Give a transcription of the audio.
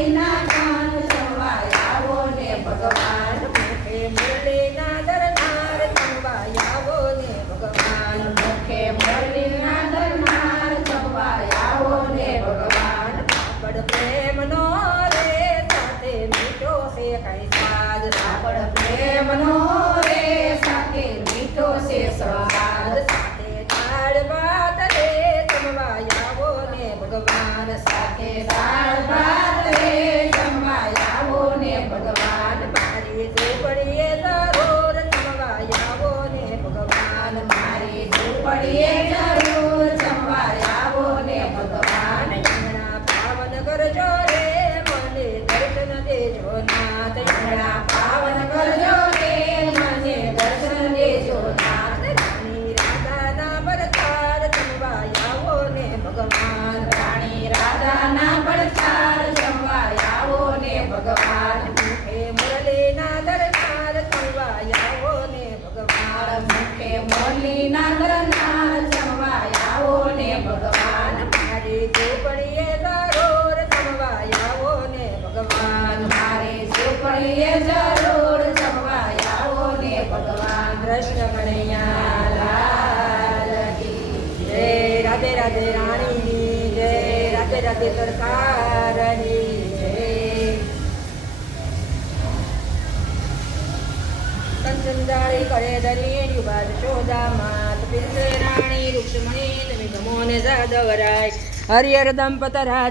રાધાજીના કાન આવો ને ભગવાન મુખે મુરલીના દરનાર થમવાયાવો ને ભગવાન મુખે મોરલીના દરનાર આવો ને ભગવાન પાપડ પ્રેમનો રે સાથે મીઠો છે કઈ સ્વાદ આપણ પ્રેમનો રે સાથે મીઠો છે સ્વાદ સાથે દાળ ભાત રે આવો ને ભગવાન સાથે દાળ મારી ઝૂંપડીએ જરૂર ને ભગવાન. પાવન કરજો રે રાણી રાધાના પરતાર થમવાયાવો ને ભગવાન. ને ભગવાન. મુખે મુરલીના દરબાર થમવાયાવો ને ભગવાન. મુખે મોરલીના ઝૂંપડીએ જરૂર પિંજરે રાણી રૂક્ષ્મણી તમે ગમો હરિહર દંપત રાજ